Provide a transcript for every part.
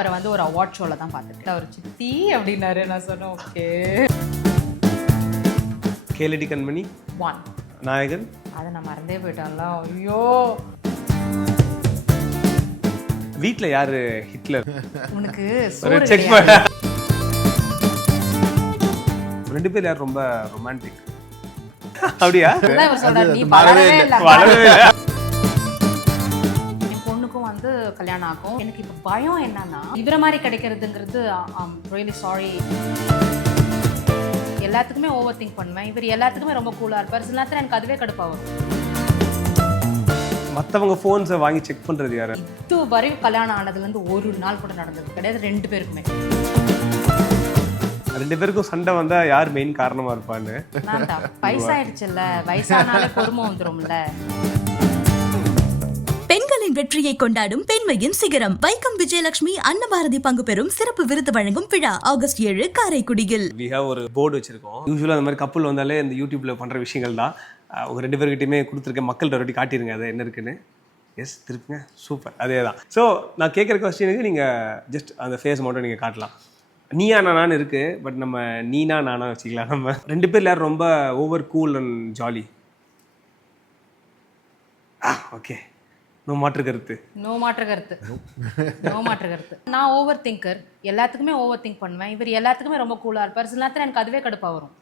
அவரை வந்து ஒரு அவார்ட் ஷோல தான் பார்த்துருக்கேன். அவர் சித்தி அப்படின்னாரு. நான் சொன்னேன் ஓகே. கேளடி கண்மணி ஒன் நாயகன் அதை நான் மறந்தே போயிட்டான்ல. ஐயோ, வீட்ல யாரு ஹிட்லர்? உனக்கு ஒரு சோறு செக் கிடையாது. பண்ண ரெண்டு பேர் யார் ரொம்ப ரொமான்டிக்? அப்படியா? அதான் இவர் சொல்றாரு, நீ வரவே வரவே இல்லை. இல்லை. வரவே இல்ல. என் பொண்ணுக்கும் வந்து கல்யாணம் ஆகும். எனக்கு இப்போ பயம் என்னன்னா, இவரை மாதிரி கிடைக்கிறதுங்கிறது ரியலி சாரி. எல்லாத்துக்குமே ஓவர் திங்க் பண்ணுவேன். இவர் எல்லாத்துக்குமே ரொம்ப கூலா இருப்பார். சில நேரத்தில் எனக்கு அதுவே கடுப்பா வரும். மத்தவங்க போன்ஸை வாங்கி செக் பண்றது யாரு? இது வரையும் கல்யாணம் ஆனதுலேருந்து ஒரு நாள் கூட நடந்தது கிடையாது ரெண்டு பேருக்குமே. ரெண்டு பேருக்கும் சண்டை வந்தா யார் மெயின் காரணமா இருப்பான்னு? நான் தான். வயசாயிடுச்சுல்ல, வயசானாலே பொறுமை வந்துரும்ல. பெண்களின் வெற்றியை கொண்டாடும் பெண்மையின் சிகரம் வைக்கம் விஜயலட்சுமி அன்னபாரதி பங்கு பெறும் சிறப்பு விருது வழங்கும் விழா ஆகஸ்ட் 7 காரைக்குடியில். we have ஒரு போர்டு வச்சிருக்கோம். யூஸ்வலாக அந்த மாதிரி கப்பல் வந்தாலே இந்த யூடியூப்ல பண்ற விஷயங்கள் தான். உங்க ரெண்டு பேர்கிட்டயுமே கொடுத்துருக்க மக்கள்கிட்ட ஒரு வாட்டி காட்டிருங்க அது என்ன இருக்குன்னு. எஸ், திருப்புங்க. சூப்பர், அதே தான். ஸோ நான் கேட்குற கொஸ்டினுக்கு நீங்கள் ஜஸ்ட் அந்த ஃபேஸ் மட்டும் நீங்கள் காட்டலாம். நீயா நானான்னு இருக்கு, பட் நம்ம நீனா நானா வச்சுக்கலாம். நம்ம ரெண்டு பேர் யாரும் ரொம்ப over cool and jolly? Okay, no மாற்று கருத்து. நோ மாற்று கருத்து. நோ மாற்று கருத்து. நான் ஓவர் திங்கர், எல்லாத்துக்குமே ஓவர் திங்க் பண்ணுவேன். இவர் எல்லாத்துக்குமே ரொம்ப கூலாக இருப்பார். சில நேரத்தில் எனக்கு அதுவே கடுப்பாக வரும்.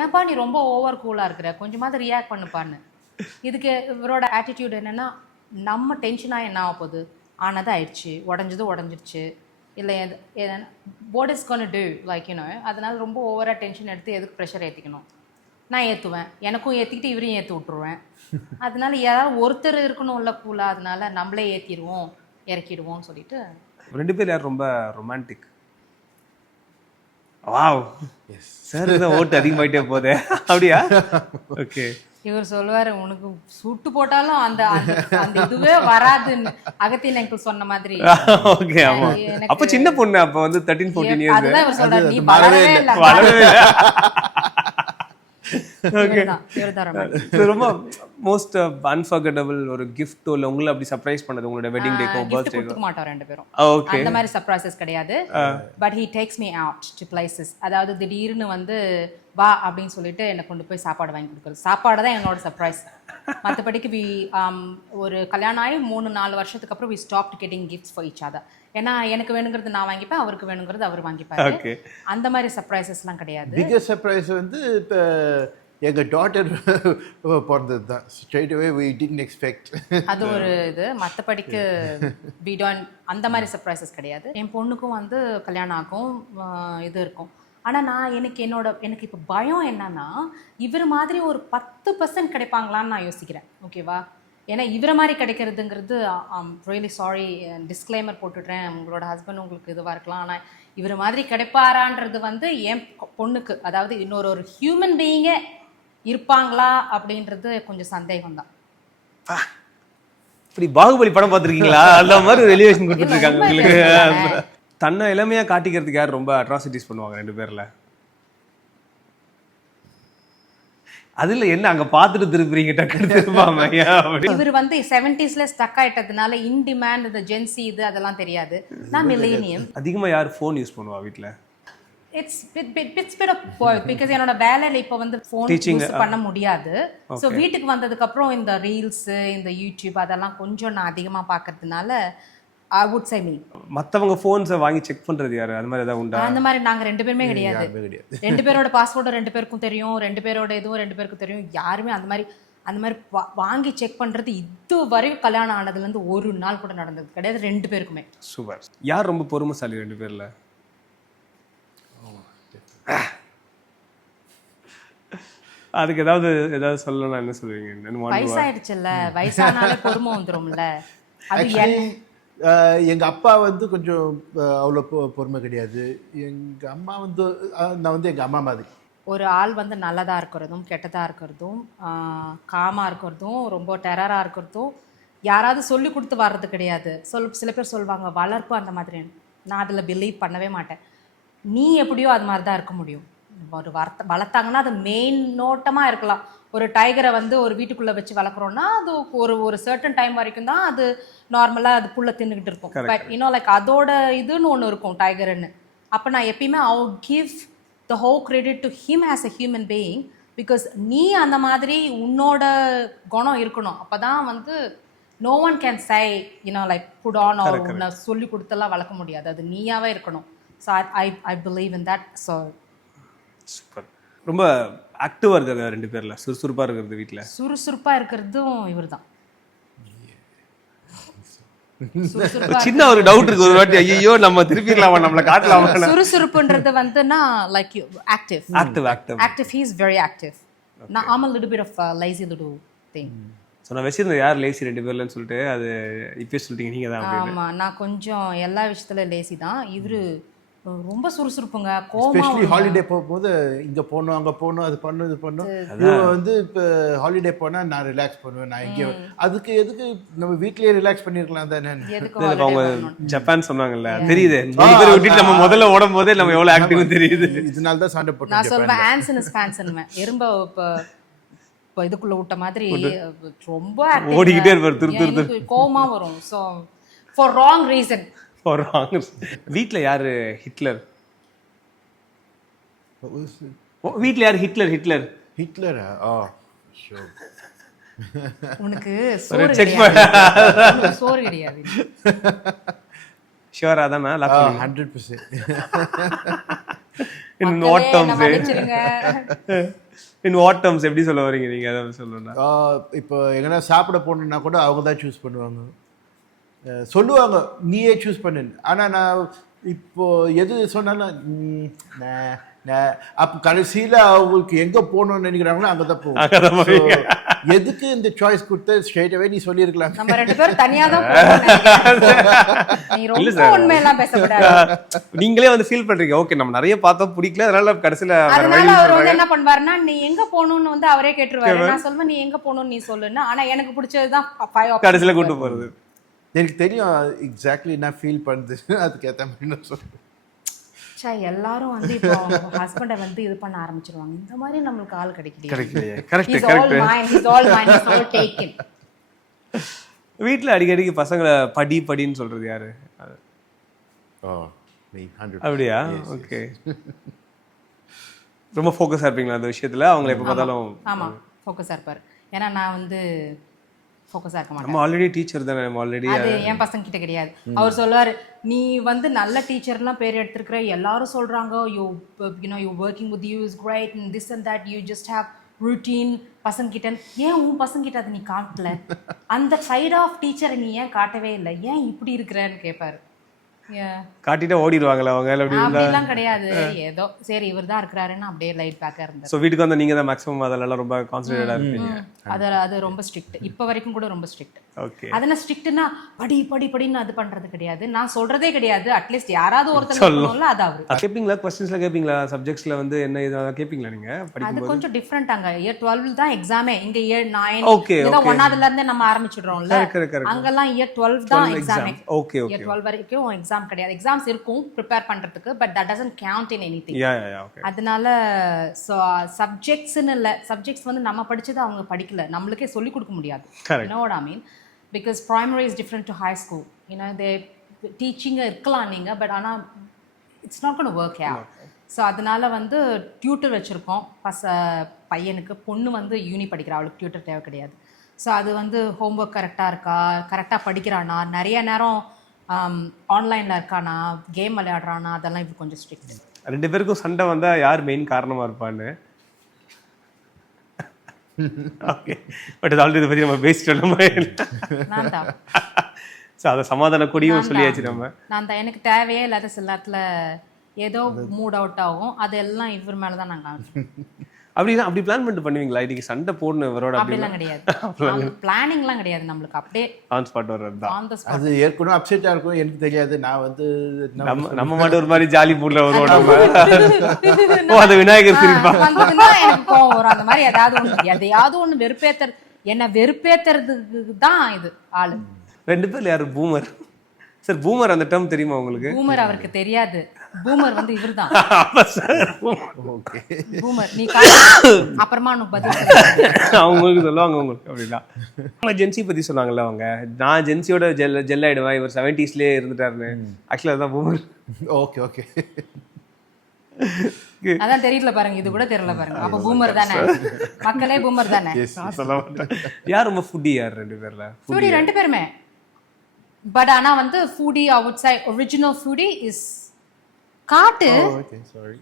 ஏன்பா நீ ரொம்ப ஓவர் கூலாக இருக்கிற, கொஞ்சமாவது ரியாக்ட் பண்ணுப்பான்னு. இதுக்கு இவரோட ஆட்டிடியூட் என்னென்னா, நம்ம டென்ஷனாக என்ன ஆக போகுது, ஆனது ஆயிடுச்சு, உடஞ்சது உடஞ்சிடுச்சு, இல்லை what is gonna do like you know. அதனால ரொம்ப ஓவராக டென்ஷன் எடுத்து எதுக்கு ப்ரெஷர் ஏற்றிக்கணும். நான் ஏற்றுவேன், எனக்கும் ஏற்றிக்கிட்டு இவரையும் ஏற்றி விட்ருவேன். அதனால யாராவது ஒருத்தர் இருக்கணும்ல கூலா, அதனால நம்மளே ஏற்றிடுவோம் இறக்கிடுவோம்னு சொல்லிட்டு. ரெண்டு பேர் யார் ரொம்ப ரொமான்டிக்? வாவ், சார் தான் ஓட்டு அதிகமாயிட்டே போதே. அப்படியா? ஓகே. இவர் சொல்லுவார், உனக்கு சுட்டு போட்டாலும் அந்த அந்த இதுவே வராதுன்னு அகத்தியன் எனக்கு சொன்ன மாதிரி. ஓகே, ஆமா. அப்ப சின்ன பொண்ணு, அப்ப வந்து 13-14 இயர்ஸ். அதுதான் இவர் சொல்றாரு, நீ வரவே வரவே இல்லை. இல்லை. வரவே இல்ல. ஓகே. இவர்தான் romantic. ரொம்ப மோஸ்ட் அன்ஃபர்கட்டபிள் ஒரு கிஃப்ட் இல்ல உங்களை அப்படி சர்ப்ரைஸ் பண்ணது உங்களோட வெட்டிங் டேக்கோ gift பர்த்டேக்கோ? கொடுத்துக்க மாட்டோம் ரெண்டு பேரும். ஓகே. அந்த மாதிரி சர்ப்ரைசஸ் கிடையாது. But he takes me out to places. அதாவது திடீர்னு வந்து வா அப்படின்னு சொல்லிட்டு என்னை கொண்டு போய் சாப்பாடு வாங்கி கொடுக்குறது. சாப்பாடு தான் என்னோட சர்ப்ரைஸ். மற்றபடிக்கு ஒரு கல்யாணம் ஆகி 3-4 வருஷத்துக்கு அப்புறம் we stopped getting gifts for each other. ஏன்னா எனக்கு வேணுங்கிறது நான் வாங்கிப்பேன், அவருக்கு வேணுங்கிறது அவர் வாங்கிப்பாரு. அந்த மாதிரி சர்ப்ரைசஸ்லாம் கிடையாது. பிகஸ்ட் சர்ப்ரைஸ் வந்து இப்போ எங்கள் டாட்டர் பிறந்தது தான். Straight away we didn't expect. அது ஒரு இது. மற்றபடிக்கு we don't அந்த மாதிரி சர்ப்ரைசஸ் கிடையாது. என் பொண்ணுக்கும் வந்து கல்யாணம் ஆகும், இது இருக்கும். ஆனால் எனக்கு இப்போ பயம் என்னன்னா, இவர் மாதிரி ஒரு 10% கிடைப்பாங்களான்னு நான் யோசிக்கிறேன். ஓகேவா? ஏன்னா இவரை மாதிரி கிடைக்கிறதுங்கிறது ரியலி சாரி, டிஸ்க்ளைமர் போட்டுடுறேன். உங்களோட ஹஸ்பண்ட் உங்களுக்கு இதுவாக இருக்கலாம், ஆனால் இவர் மாதிரி கிடைப்பாரான்றது வந்து என் பொண்ணுக்கு, அதாவது இன்னொரு ஹியூமன் பீயிங்கே இருப்பாங்களா அப்படின்றது கொஞ்சம் சந்தேகம் தான். இப்படி பாகுபலி படம் பார்த்துருக்கீங்களா? அந்த மாதிரி எலிவேஷன் கொடுத்துட்டு இருக்காங்க உங்களுக்கு. தன்னை இளமையா காட்டிக்கிறதுக்கு யார் ரொம்ப அட்ராசிட்டிஸ் பண்ணுவாங்க ரெண்டு பேர்ல? அதுல என்ன அங்க பாத்துட்டு திருப்புறீங்க டக்குனு திரும்பாம? இவர் வந்து 70s ஸ்டக் ஆயிட்டதுனால இன் டிமாண்ட், இந்த ஜென்சி இது அதெல்லாம் தெரியாது. நான் மில்லேனியம். அதிகமா யார் ஃபோன் யூஸ் பண்ணுவா வீட்ல? It's bit of both because என்னோட வேலையில இப்போ வந்து ஃபோன் யூஸ் பண்ண முடியாது. ஸோ வீட்டுக்கு வந்ததுக்கு அப்புறம் இந்த ரீல்ஸ், இந்த யூடியூப் அதெல்லாம் கொஞ்சம் நான் அதிகமா பார்க்கறதுனால I would say me. மத்தவங்க போன்ஸை வாங்கி செக் பண்றது யாரு? அந்த மாதிரி ஏதாவது உண்டா? அந்த மாதிரி நாங்க ரெண்டு பேருமே கிடையாது. ரெண்டு பேரோட பாஸ்போர்ட் ரெண்டு பேருக்கும் தெரியும், ரெண்டு பேரோட இதுவும் ரெண்டு பேருக்கும் தெரியும். யாருமே அந்த மாதிரி வாங்கி செக் பண்றது இது வரையும் கல்யாணம் ஆனதுலேருந்து ஒரு நாள் கூட நடந்தது கிடையாது ரெண்டு பேருக்குமே. சூப்பர். யார் ரொம்ப பொறுமைசாலி ரெண்டு பேர்ல? அதுக்கு ஏதாவது சொல்லலாம், என்ன சொல்லுவீங்க? வயசாயிடுச்சுல்ல, வயசானாலே பொறுமை வந்துரும்ல. அது எங்கள் அப்பா வந்து கொஞ்சம் அவ்வளோ பொறுமை கிடையாது. எங்கள் அம்மா வந்து நான் வந்து எங்கள் அம்மா மாதிரி. ஒரு ஆள் வந்து நல்லதாக இருக்கிறதும் கெட்டதாக இருக்கிறதும் காமாக இருக்கிறதும் ரொம்ப டெரராக இருக்கிறதும் யாராவது சொல்லி கொடுத்து வர்றது கிடையாது. சில பேர் சொல்லுவாங்க வளர்ப்பு அந்த மாதிரி. நான் அதில் பிலீவ் பண்ணவே மாட்டேன். நீ எப்படியோ அது மாதிரி தான் இருக்க முடியும். ஒரு வளர்த்தாங்கன்னா அது மெயின் நோட்டமாக இருக்கலாம். ஒரு டைகரை வந்து ஒரு வீட்டுக்குள்ளே வச்சு வளர்க்குறோன்னா அது ஒரு சர்டன் டைம் வரைக்கும் தான் அது நார்மலாக அது புல்லை தின்னுக்கிட்டு இருக்கும். பட் லைக் அதோட இதுன்னு ஒன்று இருக்கும் டைகர்னு. அப்போ நான் எப்பயுமே I would give the whole credit to him as a human being. Because நீ அந்த மாதிரி உன்னோட குணம் இருக்கணும். அப்போ தான் வந்து no one can say like put on or உன்னை சொல்லி கொடுத்தெல்லாம் வளர்க்க முடியாது. அது நீயாவே இருக்கணும். So I believe in that. So super. ரொம்ப ஆக்டிவாக இருக்கிறது 2 பேரில், சுறுசுறுப்பாக இருக்கிறது வீட்டில். சுறுசுறுப்பாக இருக்கிறதும் இவர் தான். சின்ன ஒரு டவுட் இருக்கு ஒரு வாட்டி, ஐயோ நம்ம திருப்பிடலாமா, நம்மளை காட்டலாமா. சுறுசுறுப்புன்றது வந்துன்னா like active. Active he is very active. நான் I'm a little bit of lazy little thing. So நான் வச்சிருந்தேன் யார் லேசி 2 பேர்லன்னு சொல்லிட்டு, அது இப்பயே சொல்லிட்டீங்க நீங்கள் தான். ஆமா, நான் கொஞ்சம் எல்லா விஷயத்துல லேசி தான். இவரு ரொம்ப சுறுசுறுப்புங்க. கோமா எஸ்பெஷலி ஹாலிடே போகும்போது இங்கே போகணும் அங்கே போகணும் அது பண்ணணும் இது பண்ணணும். இவங்க வந்து இப்போ ஹாலிடே போனால் நான் ரிலாக்ஸ் பண்ணுவேன். நான் இங்கே அதுக்கு எதுக்கு நம்ம வீட்லயே ரிலாக்ஸ் பண்ணிருக்கலாம் தானே. அவங்க ஜப்பான் சொன்னாங்கல்ல, தெரியுது 3 பேர் விட்டுட்டு நம்ம முதல்ல ஓடும் போதே நம்ம எவ்வளோ ஆக்டிவ் தெரியுது. இதனால தான் சண்டை போட்டு நான் சொல்வேன் ஆன்சன் இஸ் ஃபேன்ஸ்னுவேன். எறும்ப இப்போ இதுக்குள்ள விட்ட மாதிரி ரொம்ப ஓடிக்கிட்டே இருப்பார், திரு கோமா வரும். So for wrong reason. வீட்டில் யாரு ஹிட்லர்? வீட்டில் யார் ஹிட்லர்? ஹிட்லரா? ஷோர். உனக்கு செக் சோறு கிடையாது. ஷுவரா தானா? 100%. இன் வாட் டர்ம்ஸ் எப்படி சொல்ல வரீங்க நீங்க? அத சொல்லணும்னா இப்போ எங்கன்னா சாப்பிட போகணுன்னா கூட அவங்க தான் சூஸ் பண்ணுவாங்க. சொல்லுவாங்க நீயே சூஸ் பண்ணு. ஆனால் நான் இப்போ எது சொன்னாலும் அப்போ கடைசியில் அவங்களுக்கு எங்கே போகணும்னு நினைக்கிறாங்களோ அங்கே தான் போகும். எதுக்கு இந்த சாய்ஸ் கொடுத்து ஸ்ட்ரெயிட்டாவே நீ சொல்லியிருக்கலாம். நம்ம 2 பேரும் தனியா தான் நீ ரொம்ப உண்மையெல்லாம் பேசக்கூடாது. நீங்களே வந்து ஃபீல் பண்றீங்க, ஓகே நம்ம நிறைய பார்த்தோம் பிடிக்கல, அதனால கடைசில அதனால அவர் வந்து என்ன பண்ணுவாருன்னா நீ எங்க போகணும்னு வந்து அவரே கேட்டுருவாரு. நான் சொல்வேன் நீ எங்க போகணும்னு நீ சொல்லுன்னா, ஆனா எனக்கு பிடிச்சதுதான் 5 கடைசில கூட்டு போறது. எனக்கு தெரியும் எக்ஸாக்ட்லி நான் ஃபீல் பண்ணுது. அதுக்கு ஏற்ற மாதிரி நான் சொல்றேன். எல்லாரும் வந்து இப்போ ஹஸ்பண்டை வந்து இது பண்ண ஆரம்பிச்சிருவாங்க. இந்த மாதிரி நம்மளுக்கு ஆள் கிடைக்கலையே. வீட்டில் அடிக்கடிக்கு பசங்களை படின்னு சொல்றது யாரு? அப்படியா? ஓகே. ரொம்ப ஃபோக்கஸாக இருப்பீங்களா அந்த விஷயத்துல? அவங்களை எப்போ பார்த்தாலும்? ஆமா, ஃபோக்கஸாக இருப்பார். ஏன்னா நான் வந்து ஃபோக்கஸாக இருக்க மாட்டேன். நம்ம ஆல்ரெடி டீச்சர் தானே, நம்ம ஆல்ரெடி. அது என் பசங்க கிட்ட கிடையாது. அவர் சொல்லுவார் நீ வந்து நல்ல டீச்சர்லாம் பேர் எடுத்துருக்கிற, எல்லாரும் சொல்கிறாங்க you working with you is great and this and that you just have routine. பசங்கிட்ட ஏன் உன் பசங்கிட்ட அதை நீ காட்டல? அந்த சைட் ஆஃப் டீச்சரை நீ ஏன் காட்டவே இல்லை? ஏன் இப்படி இருக்கிறன்னு கேட்பாரு. காட்டிட்டு ஓடிடுவாங்களா அவங்க? அப்படிலாம் கிடையாது. ஏதோ சரி இவர் தான் இருக்கிறாருன்னு அப்படியே லைட் பேக்காக இருந்தார். ஸோ வீட்டுக்கு வந்து நீங்கள் தான் மேக்ஸிமம் அதெல்லாம் ரொம்ப கான்சன்ட்ரேட்டாக இருப்பீங்க. அது ரொம்ப ஸ்ட்ரிக்ட். இப்போ வரைக்கும் கூட ரொம்ப ஸ்ட்ரிக்ட். ஓகே. அதெல்லாம் ஸ்ட்ரிக்ட்னா படின்னு அது பண்றது கிடையாது. நான் சொல்றதே கிடையாது. அட்லீஸ்ட் யாராவது ஒருத்தர் சொல்லணும்ல, அது அவரு. கேட்பீங்களா? கொஸ்டின்ஸ்ல கேட்பீங்களா? சப்ஜெக்ட்ஸ்ல வந்து என்ன இதெல்லாம் கேட்பீங்களா நீங்க படிக்கும்போது? அது கொஞ்சம் டிஃபரெண்டாங்க. இயர் 12 தான் எக்ஸாமே. இங்க இயர் 9 இத 1ஆவதுல இருந்தே நம்ம ஆரம்பிச்சிடுறோம்ல. அங்கெல்லாம் இயர் 12 தான் எக்ஸாமே. Okay okay. இயர் 12 வரைக்கும் எக்ஸாம் கிடையாது. எக்ஸாம்ஸ் இருக்கும் ப்ரிப்பேர் பண்றதுக்கு, but that doesn't count in anything. Okay. அதனால சப்ஜெக்ட்ஸ்னு இல்ல, சப்ஜெக்ட்ஸ் வந்து நம்ம படிச்சது அவங்க படிக்கல, நம்மளுக்கே சொல்லி கொடுக்க முடியாது. You know what I mean? Because primary is different to high school. They teaching இருக்கலாம் நீங்க, பட் ஆனால் it's not going to work out. So அதனால வந்து டியூட்டர் வச்சுருக்கோம். பையனுக்கு. பொண்ணு வந்து யூனி படிக்கிறா, அவளுக்கு டியூட்டர் தேவை கிடையாது. ஸோ அது வந்து ஹோம்ஒர்க் கரெக்டாக இருக்கா, கரெக்டாக படிக்கிறானா, நிறைய நேரம் ஆன்லைனில் இருக்கானா, கேம் விளையாடுறானா, அதெல்லாம் இப்போ கொஞ்சம் ஸ்ட்ரிக்ட். 2 பேருக்கும் சண்டை வந்தால் யார் மெயின் காரணமாக இருப்பான்னு? ஓகே. பட் ஆல்ரெடி இதை பற்றி நம்ம பேசிட்டோம். நான் தான். ஸோ அதை சமாதான கொடியும் சொல்லியாச்சு நம்ம. நான் தான். எனக்கு தேவையே இல்லாத சில நேரத்தில் ஏதோ மூட் அவுட் ஆகும், அதெல்லாம் இவர் மேலே தான் நாங்கள் அப்படின்னா அப்படி பிளான் பண்ணிட்டு பண்ணுவீங்களா? இன்னைக்கு சண்டை போடணும் இவரோட? அப்படிலாம் கிடையாது. பிளானிங்லாம் கிடையாது நம்மளுக்கு. அப்படியே ஆன் ஸ்பாட் வர்றது தான். அது ஏற்கனவே அப்செட்டாக இருக்கும், எனக்கு தெரியாது. நான் வந்து நம்ம மட்டும் ஒரு மாதிரி ஜாலி மூட்ல வருவோம் நம்ம. ஓ, அந்த விநாயகர் சிரிப்பா எனக்கு கோவம் வரும். அந்த மாதிரி எதையாவது ஒன்று வெறுப்பேத்துறது, என்ன வெறுப்பேத்துறதுக்கு தான் இது ஆளு. 2 பேர் யாரு பூமர்? சார் பூமர் அந்த டேர்ம் தெரியுமா உங்களுக்கு? பூமர் அவருக்கு தெரியாது. பூமர் வந்து இவர்தான். ஓகே. பூமர் நீ அப்புறமா உனக்கு பதில் சொல்றேன். அவங்களுக்கு சொல்லுவாங்க உங்களுக்கு அப்படின்னா. அவங்க ஜென்சி பத்தி சொன்னாங்கல்ல அவங்க. நான் ஜென்சியோட ஜெல் ஆயிடுவேன், இவர் 70sலயே இருந்துட்டாருன்னு. ஆக்சுவலா அதுதான் பூமர். Okay okay. அதான் தெரியல பாருங்க, இது கூட தெரியல பாருங்க. அப்ப பூமர் தானே, மக்களே பூமர் தானே. நான் சொல்ல மாட்டேன். யார் ரொம்ப ஃபுட்டி யார் ரெண்டு பேர்ல? ஃபுடி ரெண்டு பேருமே. பட் ஆனா வந்து foodie I would say original foodie is காட்டு. Okay sorry.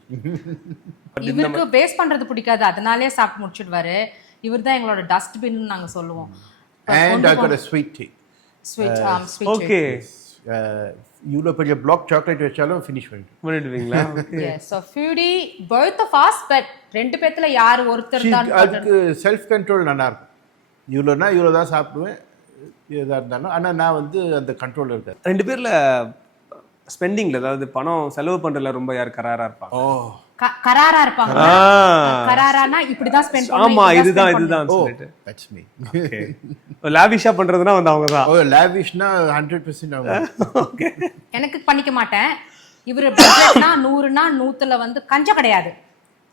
இவருக்கு பேஸ் பண்றது பிடிக்காது, அதனாலே சாப்பிட்டு முடிச்சிடுவாரு. இவர் தான் எங்களோட டஸ்ட்பின் நாங்க சொல்லுவோம். And I got a sweet tea. Sweet okay. இவ்வளோ பெரிய பிளாக் சாக்லேட் வச்சாலும் ஃபினிஷ் பண்ணிடுவீங்களா? Yes, so foodie both of us, but ரெண்டு பேத்துல யார் ஒருத்தர் தான் அதுக்கு செல்ஃப் கண்ட்ரோல் நல்லா இருக்கும். இவ்வளோனா இவ்வளோ தான் சாப்பிடுவேன் எதாக இருந்தாலும். ஆனால் நான் வந்து அந்த கண்ட்ரோல் இருக்காது. ரெண்டு பேர்ல ஸ்பெண்டிங்ல, அதாவது பணம் செலவு பண்றதுல ரொம்ப யார் கராரா இருப்பாங்க? கராரா இருப்பாங்க. கராரானா இப்படிதான் ஸ்பெண்ட் ஆமா, பண்ணுவாங்க. இதுதான் சொல்லிட்டு. That's me. ஓகே. லாவிஷா பண்றதுனா வந்து அவங்க தான். ஓ லாவிஷ்னா 100% அவங்க. ஓகே. எனக்கு பண்ணிக்க மாட்டேன். இவர் பட்ஜெட்னா 100னா 100ல வந்து கஞ்சம் கிடையாது.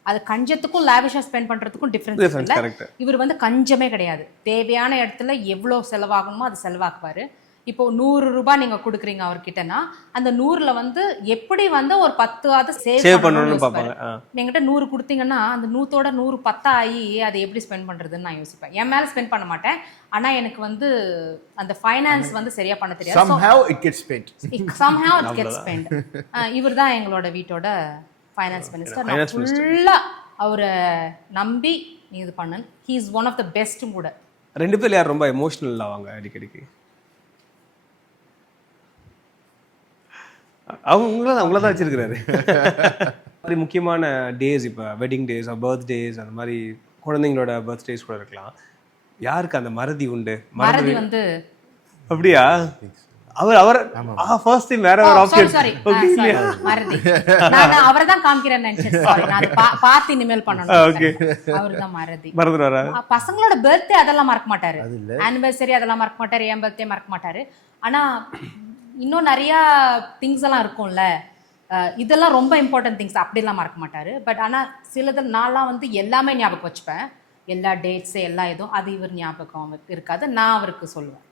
அது கஞ்சத்துக்கும் லாவிஷா ஸ்பெண்ட் பண்றதுக்கும் டிஃபரன்ஸ் இல்ல. இவர் வந்து கஞ்சமே கிடையாது. தேவையான இடத்துல எவ்வளவு செலவாகணுமோ அது செலவாக்குவாரு. இப்போ 100 ரூபாய் நீங்க கொடுக்குறீங்க அவர்கிட்டனா, அந்த 100ல வந்து எப்படி வந்து ஒரு 10ஆவது சேவ் பண்ணணும்னு பாப்பாங்க. நீங்ககிட்ட 100 கொடுத்தீங்கன்னா அந்த 100ஓட 100 10 ஆகி அதை எப்படி ஸ்பெண்ட் பண்றதுன்னு நான் யோசிப்பேன். என் மேல ஸ்பெண்ட் பண்ண மாட்டேன். ஆனா எனக்கு வந்து அந்த ஃபைனான்ஸ் வந்து சரியா பண்ண தெரியாது. somehow it gets spent. somehow it gets spent. இவர் தான் எங்களோட வீட்டோட ஃபைனான்ஸ் மினிஸ்டர். நான் ஃபுல்லா அவரை நம்பி நீ இது பண்ணு. he is one of the best கூட. ரெண்டு பேர் யார் ரொம்ப எமோஷனல் ஆவாங்க அடிக்கடிக்கு? அவங்கள தான் வச்சிருக்கிறாரு. மாதிரி முக்கியமான டேஸ், இப்போ வெட்டிங் டேஸ், பர்த்டேஸ், அந்த மாதிரி குழந்தைங்களோட பர்த்டேஸ் கூட இருக்கலாம். யாருக்கு அந்த மறதி உண்டு? மறதி வந்து அப்படியா? அவர் ஃபர்ஸ்ட் டைம் வேற ஆப்ஷன். மறதி நான் அவரை தான் காமிக்கிறேன்னு நினைச்சேன். சாரி, நான் பார்த்து இனிமேல் பண்ணணும். ஓகே. அவர்தான் மறதி. மறந்துறாரா? பசங்களோட பர்த்டே அதெல்லாம் மறக்க மாட்டாரு, ஆனிவர்சரி அதெல்லாம் மறக்க மாட்டாரு, என் பர்த்டே மறக்க மாட்டாரு. ஆனா இன்னும் நிறைய திங்ஸ் எல்லாம் இருக்கும்ல, இதெல்லாம் ரொம்ப இம்பார்ட்டன்ட் திங்ஸ், அப்படிலாம் மறக்க மாட்டாரு. பட் ஆனா சிலது நான்லாம் வந்து எல்லாமே ஞாபகம் வச்சுப்பேன், எல்லா டேட்ஸ் எல்லா இதுவும். அது இவர் ஞாபகம் இருக்காது, நான் அவருக்கு சொல்லுவேன்.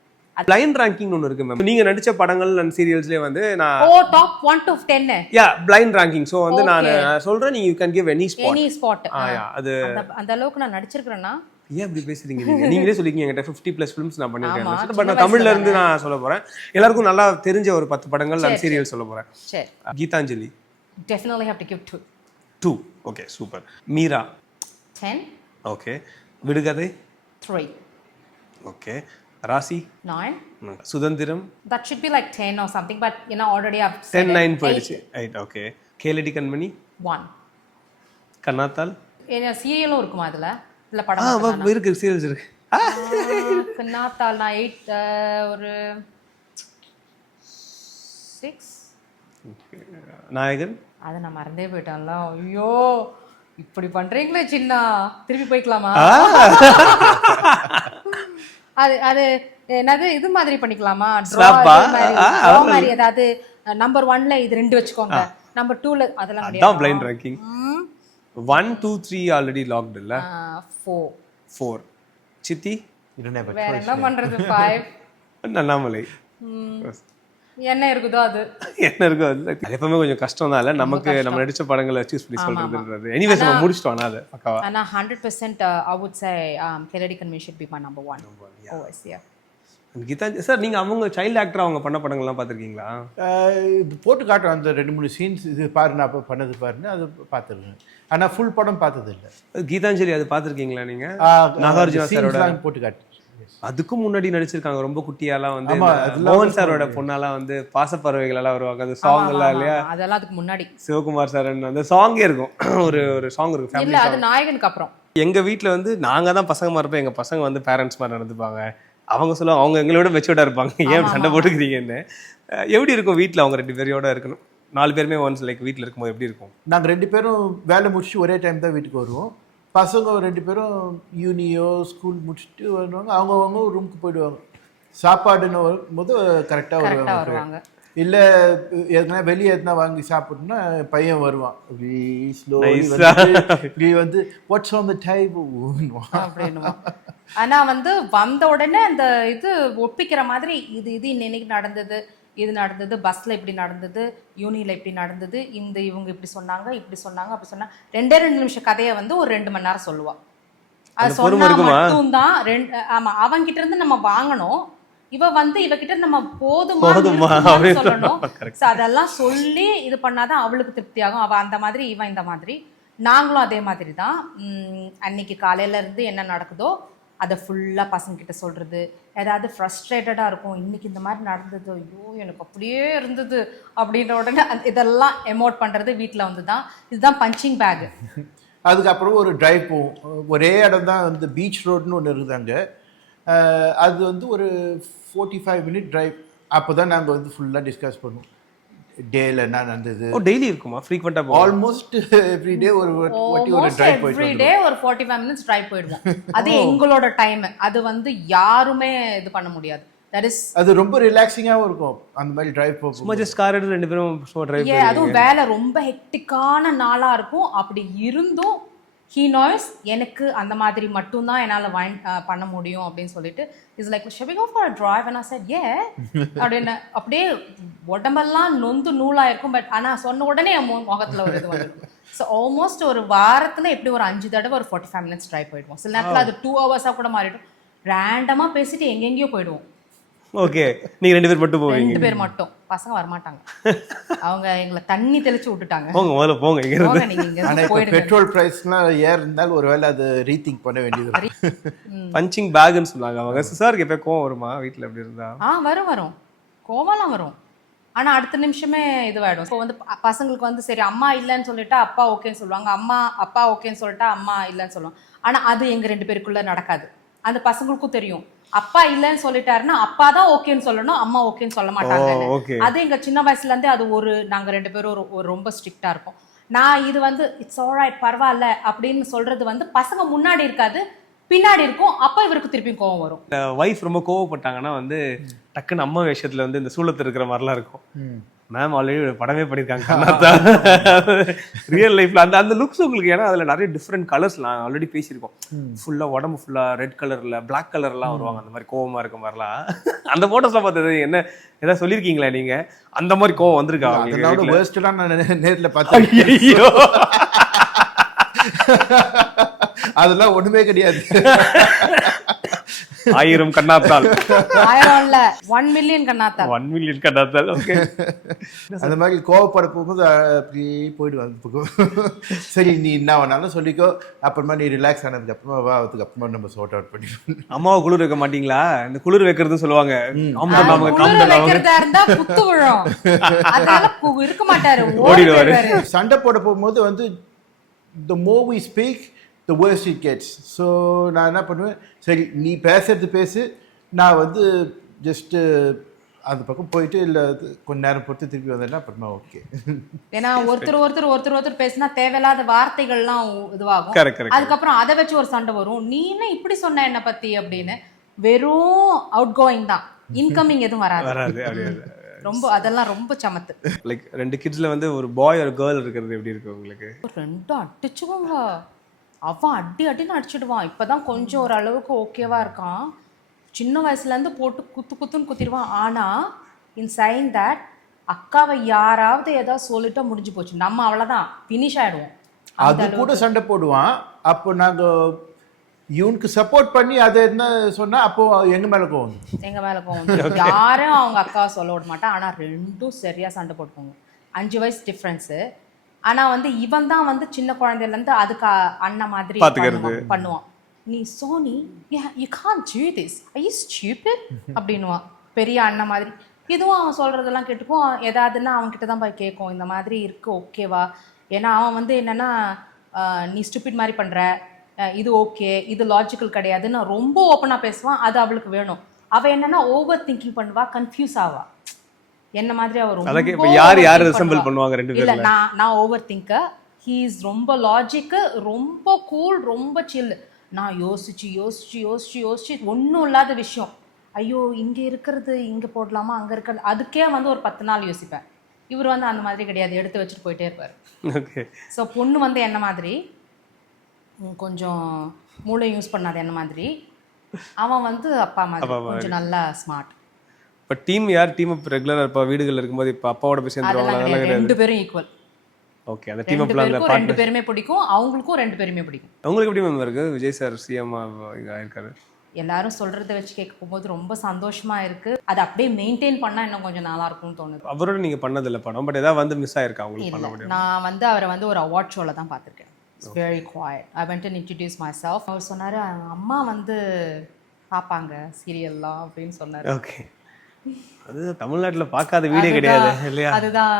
பிளைண்ட் ரேங்கிங் ஒன்னு இருக்கு மேம். நீங்க நடிச்ச படங்கள் அண்ட் சீரியல்ஸ்லயே வந்து நான் top 1 to 10 blind ranking. So வந்து நான் சொல்றேன், நீங்க you can give any spot. அது அந்த அளவுக்கு நான் நடிச்சிருக்கேனா? ஏன் அப்படி பேசுறீங்க நீங்க? நீங்களே சொல்லிருக்கீங்க என்கிட்ட 50+ ஃபிலிம்ஸ் நான் பண்ணிருக்கேன். பட் நான் தமிழ்ல இருந்து நான் சொல்ல போறேன். எல்லாருக்கும் நல்லா தெரிஞ்ச ஒரு 10 படங்கள் அண்ட் சீரியல் சொல்ல போறேன். சரி. Geethanjali definitely have to give 2. Okay, super. Meera 10. Okay. Vidukathai 3. Okay. ராசி 9. சுதந்திரம் that should be like 10 or something, but you know already I've 10 9 போயிடுச்சு. ரைட். ஓகே. கேலடி கண்மணி 1. கண்ணாத்தால் என்ன சீரியலும் இருக்குமா அதுல? இல்ல படம் இருக்கு, சீரியல்ஸ் இருக்கு. கண்ணாத்தால் நான் 8 ஒரு 6. நாயகன் அதை நான் மறந்தே போயிட்டேன்ல. ஐயோ இப்படி பண்றீங்களே சின்ன, திருப்பி போய்க்கலாமா? அது அது என்னது இது மாதிரி பண்ணிக்கலாமா? ட்ரா மாதிரி ஏதாவது நம்பர் 1ல இது 2 வச்சுக்கோங்க, நம்பர் 2ல அதெல்லாம் கிடையாது. அதான் பிளைண்ட் ரேங்கிங். 1 2 3 ஆல்ரெடி லாக்ட் இல்ல. 4. சித்தி வேற என்ன பண்றது? 5. அண்ணாமலை என்ன இருக்குதோ அது என்ன இருக்கோ அது எப்பவுமே கொஞ்சம் கஷ்டம் தான் இல்ல நமக்கு, நம்ம நடிச்ச படங்களை சூஸ் பண்ணி சொல்றதுன்றது. எனிவேஸ் நம்ம முடிச்சிட்டோம். அது பக்காவா. ஆனா 100% I would say Keladi Kanmani should be my number 1. Always, yeah. Geethanjali sir, நீங்க அவங்க சைல்டு ஆக்டர் அவங்க பண்ண படங்கள்லாம் பார்த்துருக்கீங்களா? போட்டு காட்டுறோம் அந்த 2-3 சீன்ஸ், இது பாரு நான் பண்ணது பாருன்னு அது பார்த்துருக்கேன். ஆனால் ஃபுல் படம் பார்த்தது இல்லை. கீதாஞ்சலி அது பார்த்துருக்கீங்களா நீங்க? நாகார்ஜுனா சாரோட போட்டு காட்டு. அதுக்கும் முன்னாடி நடிச்சிருக்காங்க, ரொம்ப குட்டியாலாம் வந்து மோகன் சாரோட பொண்ணாலாம் வந்து பாசப்பறவைகள் எல்லாம் வருவாங்க, அந்த சாங் எல்லாம் இல்லையா? அதெல்லாம் அதுக்கு முன்னாடி சிவகுமார் சார் அந்த சாங்கே இருக்கும். ஒரு சாங் இருக்கும், இல்ல அது நாயகனுக்கு அப்புறம். எங்க வீட்டுல வந்து நாங்க தான் பசங்க மாதிரி இருப்போம், எங்க பசங்க வந்து பேரண்ட்ஸ் மாதிரி நடந்துப்பாங்க. அவங்க சொல்லுவாங்க அவங்க எங்களோட மெச்சூர்டா இருப்பாங்க, ஏன் சண்டை போட்டுக்கிறீங்கன்னு. எப்படி இருக்கும் வீட்டுல அவங்க 2 பேரையோட இருக்கணும்? 4 பேருமே ஒன்ஸ் லைக் வீட்டுல இருக்கும்போது எப்படி இருக்கும்? நாங்கள் 2 பேரும் வேலை முடிச்சுட்டு ஒரே டைம் தான் வீட்டுக்கு வருவோம். பசங்க 2 பேரும் யூனியோ ஸ்கூல் முடிச்சுட்டு வருவாங்க, அவங்கவுங்க ரூமுக்கு போயிடுவாங்க. சாப்பாடுன்னு வரும்போது கரெக்டாக வருவாங்க. இல்லை எதுனா வெளியே எதுனா வாங்கி சாப்பிட்டோம்னா பையன் வருவான் இப்படி ஸ்லோலி இப்படி வந்து வாட்ஸ் ஆன் த டைப் அப்படின்னுமா. ஆனா வந்து வந்த உடனே அந்த இது ஒப்பிக்கிற மாதிரி இது இன்னைக்கு நடந்தது, இது நடந்தது, பஸ்ல இப்படி நடந்தது, யூனியில் இப்படி நடந்தது, இவங்க இப்படி சொன்னாங்க அப்படி சொன்னாங்க. 2 நிமிஷம் கதையை வந்து ஒரு 2 மணி நேரம் சொல்லுவா. அது சொன்னா மட்டும்தான் ஆமா அவங்கிட்ட இருந்து நம்ம வாங்கணும். இவ வந்து இவகிட்ட நம்ம போதுமா சொல்லணும். அதெல்லாம் சொல்லி இது பண்ணாதான் அவளுக்கு திருப்தி ஆகும். அவ அந்த மாதிரி, இவன் இந்த மாதிரி. நாங்களும் அதே மாதிரி தான். அன்னைக்கு காலையில இருந்து என்ன நடக்குதோ அதை ஃபுல்லாக பசங்கக்கிட்ட சொல்கிறது. ஏதாவது ஃப்ரஸ்ட்ரேட்டடாக இருக்கும், இன்றைக்கி இந்த மாதிரி நடந்தது, ஐயோ எனக்கு அப்படியே இருந்தது அப்படின்ற உடனே இதெல்லாம் எமோட் பண்ணுறது வீட்டில் வந்து தான். இதுதான் பஞ்சிங் பேகு. அதுக்கப்புறம் ஒரு டிரைவ் போவோம். ஒரே இடம் தான் வந்து பீச் ரோடுன்னு ஒன்று இருக்குதாங்க. அது வந்து ஒரு 45 மினிட் டிரைவ். அப்போ தான் நாங்கள் வந்து ஃபுல்லாக டிஸ்கஸ் பண்ணுவோம் டேல என்ன நடந்தது. டெய்லி இருக்குமா? ஃப்ரீக்வெண்டா ஆல்மோஸ்ட் எவ்ரி டே ஒரு டிரைவ் போயிடுவோம். எவ்ரி டே ஒரு 45 மினிட்ஸ் டிரைவ் போயிடுவோம். அது எங்களோட டைம். அது வந்து யாருமே இது பண்ண முடியாது. அது ரொம்ப ரிலாக்ஸிங்காகவும் இருக்கும் அந்த மாதிரி டிரைவ் போகும். சும்மா ஜஸ்ட் கார் எடுத்து 2 பேரும் டிரைவ். அதுவும் வேலை ரொம்ப ஹெக்டிக்கான நாளா இருக்கும். அப்படி இருந்தும் he knows எனக்கு அந்த மாதிரி மட்டும்தான் என்னால் பண்ண முடியும் அப்படின்னு சொல்லிட்டு is like shall we go for a drive and I said yeah அப்படின்னு. அப்படியே உடம்பெல்லாம் நொந்து நூலாக இருக்கும். பட் ஆனால் சொன்ன உடனே என் முகத்தில் ஒரு இது வந்துடும். ஸோ ஆல்மோஸ்ட் ஒரு வாரத்தில் எப்படி ஒரு 5 தடவை ஒரு 45 மினிட்ஸ் ட்ரைவ் போயிடுவோம். சில நேரத்தில் அது 2 ஹவர்ஸாக கூட மாறிடும். ரேண்டமாக பேசிட்டு எங்கெங்கேயோ போயிடுவோம். ஓகே, நீங்க 2 பேர் மட்டும் போவீங்க? 2 பேர் மட்டும். பசங்க வர மாட்டாங்க. அவங்க எங்களை தண்ணி தெளிச்சு விட்டுட்டாங்க. போங்க முதல்ல போங்க இங்க இருந்து. நீங்க இங்க போயிடுங்க. பெட்ரோல் பிரைஸ்லாம் ஏர் இருந்தால் ஒருவேளை அது ரீதிங்க் பண்ண வேண்டியது. பஞ்சிங் பேக்னு சொன்னாங்க அவங்க. சாருக்கு எப்போ கோவம் வருமா வீட்டில் எப்படி இருந்தா? வரும் கோவம்லாம் வரும். ஆனால் அடுத்த நிமிஷமே இதுவாயிடும். இப்போ வந்து பசங்களுக்கு வந்து சரி அம்மா இல்லைன்னு சொல்லிட்டா அப்பா ஓகேன்னு சொல்லுவாங்க, அப்பா ஓகேன்னு சொல்லிட்டா அம்மா இல்லைன்னு சொல்லுவாங்க. ஆனால் அது எங்கள் 2 பேருக்குள்ள நடக்காது. அந்த பசங்களுக்கும் தெரியும் அப்பா இல்லைன்னு சொல்லிட்டாருன்னா அப்பா தான் ஓகேன்னு சொல்லணும், அம்மா ஓகேன்னு சொல்ல மாட்டாங்க. அது எங்க சின்ன வயசுல இருந்தே அது நாங்க 2 பேரும் ஒரு ரொம்ப ஸ்ட்ரிக்டா இருப்போம். நான் இது வந்து இட்ஸ் ஆல்ரைட் பரவாயில்ல அப்படின்னு சொல்றது வந்து பசங்க முன்னாடி இருக்காது, பின்னாடி இருக்கும். அப்ப இவருக்கு திருப்பி கோவம் வரும். வைஃப் ரொம்ப கோவப்பட்டாங்கன்னா வந்து டக்குன்னு அம்மா விஷயத்துல வந்து இந்த சூழத்து இருக்கிற மாதிரிலாம் இருக்கும். மேம் ஆல்ரெடி படமே பண்ணியிருக்காங்க ரியல் லைஃப்ல. அந்த லுக்ஸ் உங்களுக்கு, ஏன்னா அதில் நிறைய டிஃப்ரெண்ட் கலர்ஸ்லாம் ஆல்ரெடி பேசியிருக்கோம். ஃபுல்லாக உடம்பு ஃபுல்லாக ரெட் கலரில் பிளாக் கலர்லாம் வருவாங்க அந்த மாதிரி கோவமாக இருக்க மாதிரிலாம். அந்த ஃபோட்டோஸ்லாம் பார்த்தது என்ன ஏதாவது சொல்லியிருக்கீங்களா நீங்கள்? அந்த மாதிரி கோவம் வந்திருக்கா? நான் நேரில் பார்த்தேன். அதெல்லாம் ஒண்ணுமே கிடையாது. 1000 கண்ணாத்தால் 1000 இல்ல 1 மில்லியன் கண்ணாத்தால். 1 மில்லியன் கண்ணாத்தால். ஓகே, அந்த மாதிரி கோவப்பட போகும்போது அப்படி போயிடுவாங்க. சரி நீ என்ன வேணாலும் சொல்லிக்கோ, அப்புறமா நீ ரிலாக்ஸ் ஆனதுக்கு அப்புறமா வா, அதுக்கு அப்புறமா நம்ம சார்ட் அவுட் பண்ணிடுவோம். அம்மாவை குளிர் வைக்க மாட்டீங்களா? இந்த குளிர் வைக்கிறது சொல்லுவாங்க. வைக்கிறதா இருந்தா புத்து விழும், அதனால இருக்க மாட்டாரு, ஓடிடுவாரு. சண்டை போட போகும்போது வந்து the more we speak the worse it gets. So நான் என்ன பண்ணுவேன், சரி நீ பேசுறது பேசு, நான் வந்து ஜஸ்ட்டு அது பக்கம் போயிட்டு இல்லை கொஞ்ச நேரம் பொறுத்து திருப்பி வந்தேன்னா அப்புறமா ஓகே. ஏன்னா ஒருத்தர் பேசினா தேவையில்லாத வார்த்தைகள்லாம் இதுவாகும். அதுக்கப்புறம் அதை வச்சு ஒரு சண்டை வரும். நீ என்ன இப்படி சொன்ன என்னை பற்றி அப்படின்னு. வெறும் அவுட் கோயிங் தான், இன்கமிங் எதுவும் வராது. ரொம்ப அதெல்லாம் ரொம்ப சமத்து. லைக் 2 கிட்ஸ்ல வந்து ஒரு பாய் ஒரு கேர்ள் இருக்கிறது எப்படி இருக்கு உங்களுக்கு? 2 அடிச்சுவாங்க. அவன் அடின்னு அடிச்சிடுவான். இப்போதான் கொஞ்சம் ஓரளவுக்கு ஓகேவா இருக்கான். சின்ன வயசுலேருந்து போட்டு குத்துன்னு குத்திடுவான். ஆனால் இன் சைன் தட் அக்காவை யாராவது ஏதாவது சொல்லிட்டா முடிஞ்சு போச்சு, நம்ம அவ்வளோதான் ஃபினிஷ் ஆகிடுவோம். அது கூட சண்டை போடுவான். அப்போ நாங்கள் இவனுக்கு சப்போர்ட் பண்ணி அதை என்ன சொன்னால் அப்போ எங்கள் மேலே கோவம். யாரும் அவங்க அக்காவை சொல்ல விட மாட்டான். ஆனால் 2 சரியாக சண்டை போட்டுக்கோங்க. 5 வயசு டிஃப்ரென்ஸு. ஆனால் வந்து இவன் தான் வந்து சின்ன குழந்தையிலேருந்து அதுக்கு அண்ணன் மாதிரி பண்ணுவான். நீ Soni you can't do this, are you stupid அப்படின்னுவான் பெரிய அண்ணன் மாதிரி. இதுவும் அவன் சொல்கிறதெல்லாம் கேட்டுக்கும். ஏதாவதுன்னா அவன்கிட்ட தான் போய் கேட்கும், இந்த மாதிரி இருக்கு ஓகேவா. ஏன்னா அவன் வந்து என்னென்னா நீ ஸ்டூபிட் மாதிரி பண்ணுற, இது ஓகே, இது லாஜிக்கல் கிடையாதுன்னு ரொம்ப ஓப்பனாக பேசுவான். அது அவளுக்கு வேணும். அவள் என்னென்னா ஓவர் திங்கிங் பண்ணுவா, கன்ஃபியூஸ் ஆவா. என்ன மாதிரி அவர் இல்ல, நான் ஓவர் திங்கர், ஹீ இஸ் ரொம்ப லாஜிக்கு, ரொம்ப கூல், ரொம்ப சில். நான் யோசிச்சு ஒன்றும் இல்லாத விஷயம் ஐயோ இங்கே இருக்கிறது இங்கே போடலாமா அங்கே இருக்கிறது அதுக்கே வந்து ஒரு 10 நாள் யோசிப்பேன். இவர் வந்து அந்த மாதிரி கிடையாது, எடுத்து வச்சுட்டு போயிட்டே இருப்பார். ஓகே. ஸோ பொண்ணு வந்து என்ன மாதிரி கொஞ்சம் மூளை யூஸ் பண்ணாத என்ன மாதிரி, அவன் வந்து அப்பா மாதிரி கொஞ்சம் நல்லா ஸ்மார்ட். இப்போ டீம் யார் டீம் அப் ரெகுலராக இருப்பா வீடுகளில் இருக்கும்போது இப்போ அப்பாவோட போய் சேர்ந்துருவாங்க அதெல்லாம் அதெல்லாம் கிடையாது, கிடையாது. 2 பேரும் ஈக்குவல். ஓகே, அந்த டீம் 2 அப்ல அந்த பேருக்கும் 2 பேருமே பிடிக்கும், அவங்களுக்கும் 2 பேருமே பிடிக்கும். உங்களுக்கு எப்படி மேம் இருக்கு? விஜய் சார் சிஎம் ஆயிருக்காரு. எல்லாரும் சொல்றத வச்சு கேட்க போகும்போது ரொம்ப சந்தோஷமா இருக்கு. அதை அப்படியே மெயின்டைன் பண்ணா இன்னும் கொஞ்சம் நல்லா இருக்கும்னு தோணுது. அவரோட நீங்க பண்ணதில்ல படம், பட் ஏதாவது வந்து மிஸ் ஆயிருக்கா உங்களுக்கு பண்ண இல்ல, முடியும்? நான் வந்து அவரை வந்து ஒரு அவார்ட் ஷோல தான் பார்த்துருக்கேன். It's very quiet. I went and introduce myself. அவர் சொன்னாரு அம்மா வந்து பார்ப்பாங்க சீரியல்லாம் அப்படின்னு சொன்னாரு. ஓகே, அது தமிழ்நாட்டுல பார்க்காத வீடியோ கிடையாது இல்லையா? அதுதான்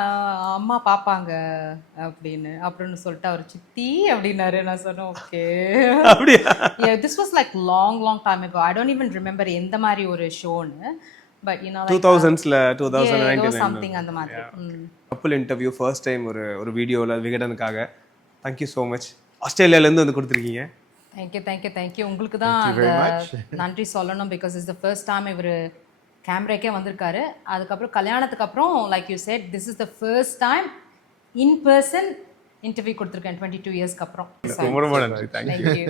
அம்மா பார்ப்பாங்க அப்படின்னு சொல்லிட்டு அவர் சித்தி அப்படின்னாரு. நான் சொன்னேன் ஓகே. அப்படியா? This was like long time ago. I don't even remember எந்த மாதிரி ஒரு ஷோன்னு, but you know like 2000s 2019 something அந்த மாதிரி. கப்புள் இன்டர்வியூ ஃபர்ஸ்ட் டைம் ஒரு வீடியோல விகடனுக்காக. Thank you so much. ஆஸ்திரேலியால இருந்து வந்து கொடுத்துருக்கீங்க. தேங்க்யூ. உங்களுக்கு தான் அந்த நன்றி சொல்லணும். Because is the first time இவர் கேமராக்கே வந்திருக்காரு. அதுக்கப்புறம் கல்யாணத்துக்கு அப்புறம் like you said this is the first time in person interview கொடுத்துருக்கேன் 22 இயர்ஸ்க்கு அப்புறம். ரொம்ப நன்றி. தேங்க்யூ.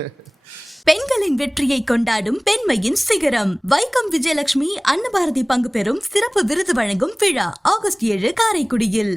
பெண்களின் வெற்றியை கொண்டாடும் பெண்மையின் சிகரம் வைக்கம் விஜயலட்சுமி அன்னபாரதி பங்கு பெறும் சிறப்பு விருது வழங்கும் விழா ஆகஸ்ட் 7 காரைக்குடியில்.